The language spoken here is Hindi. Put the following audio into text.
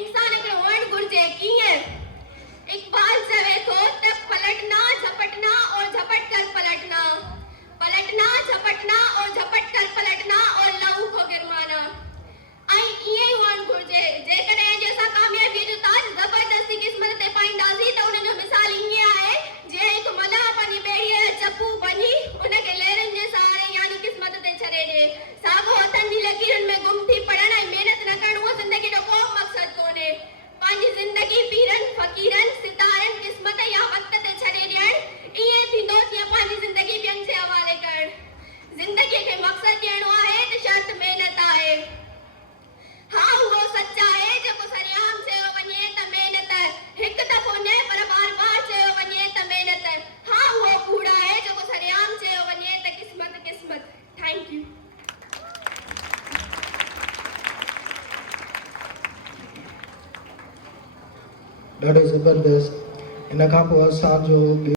इंसान के वण गुरजे कीअं इकबाल चवे थो त पलटना झपटना और झपट कर पलटना पलटना झपटना और झपट कर पलटना और लहू को गिरमाना आई इए वण गुरजे जेकॾहिं जैसा कामयाबी जो ताज जबरदस्ती किस्मत ते पाईंदासीं त उन जो मिसाल ईअं आहे जे हिकु मलाह पंहिंजी ॿेड़ीअ चपू बनी उनखे लहरनि जे सहारे यानी किस्मत ते छॾे ॾिए साॻियो हथनि जी लकीरुनि में गुम थी पढ़ण ऐं महिनत न करण उहो ज़िंदगी जो को मक़सदु कोन्हे पंहिंजी ज़िंदगी पीरनि फ़क़ीरनि सितारनि किस्मत या वक़्त ते छॾे ॾियणु ईअं थींदो जीअं पंहिंजी ज़िंदगी ॿियनि जे हवाले करणु ज़िंदगीअ खे मक़सदु ॾियणो आहे त शर्त महिनत आहे हा उहो सच आहे जेको सरेआम चयो वञे त महिनत हिकु दफ़ो न पर बार बार चयो वञे त महिनत हा उहो कूड़ आहे जेको सरेआम चयो वञे त किस्मत किस्मत थैंक यू ॾाढो ज़बरदस्त इन खां पोइ असांजो